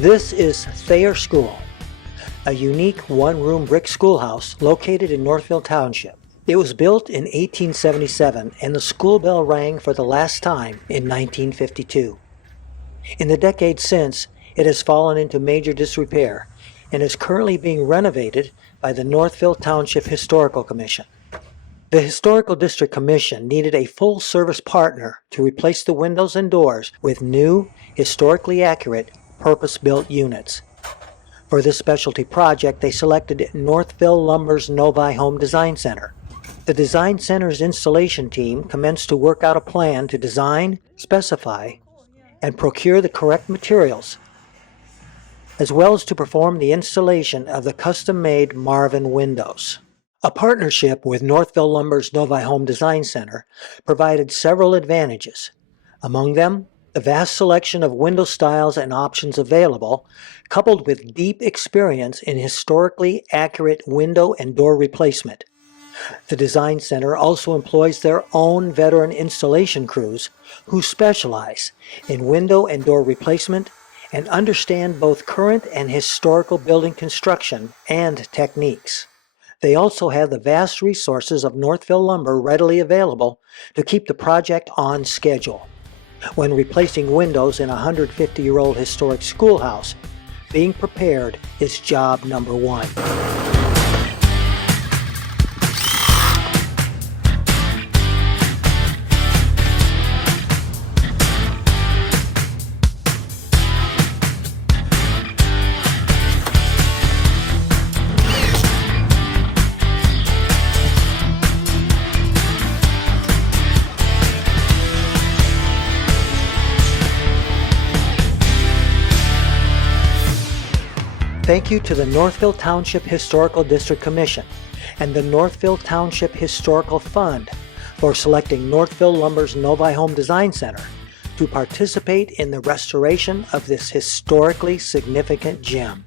This is Thayer School, a unique one-room brick schoolhouse located in Northville Township. It was built in 1877 and the school bell rang for the last time in 1952. In the decades since, it has fallen into major disrepair and is currently being renovated by the Northville Township Historical Commission. The Historical District Commission needed a full-service partner to replace the windows and doors with new, historically accurate, purpose-built units. For this specialty project, they selected Northville Lumber's Novi Home Design Center. The Design Center's installation team commenced to work out a plan to design, specify, and procure the correct materials, as well as to perform the installation of the custom-made Marvin Windows. A partnership with Northville Lumber's Novi Home Design Center provided several advantages. Among them, the vast selection of window styles and options available, coupled with deep experience in historically accurate window and door replacement. The Design Center also employs their own veteran installation crews who specialize in window and door replacement and understand both current and historical building construction and techniques. They also have the vast resources of Northville Lumber readily available to keep the project on schedule. When replacing windows in a 150-year-old historic schoolhouse, being prepared is job number one. Thank you to the Northville Township Historical District Commission and the Northville Township Historical Fund for selecting Northville Lumber's Novi Home Design Center to participate in the restoration of this historically significant gem.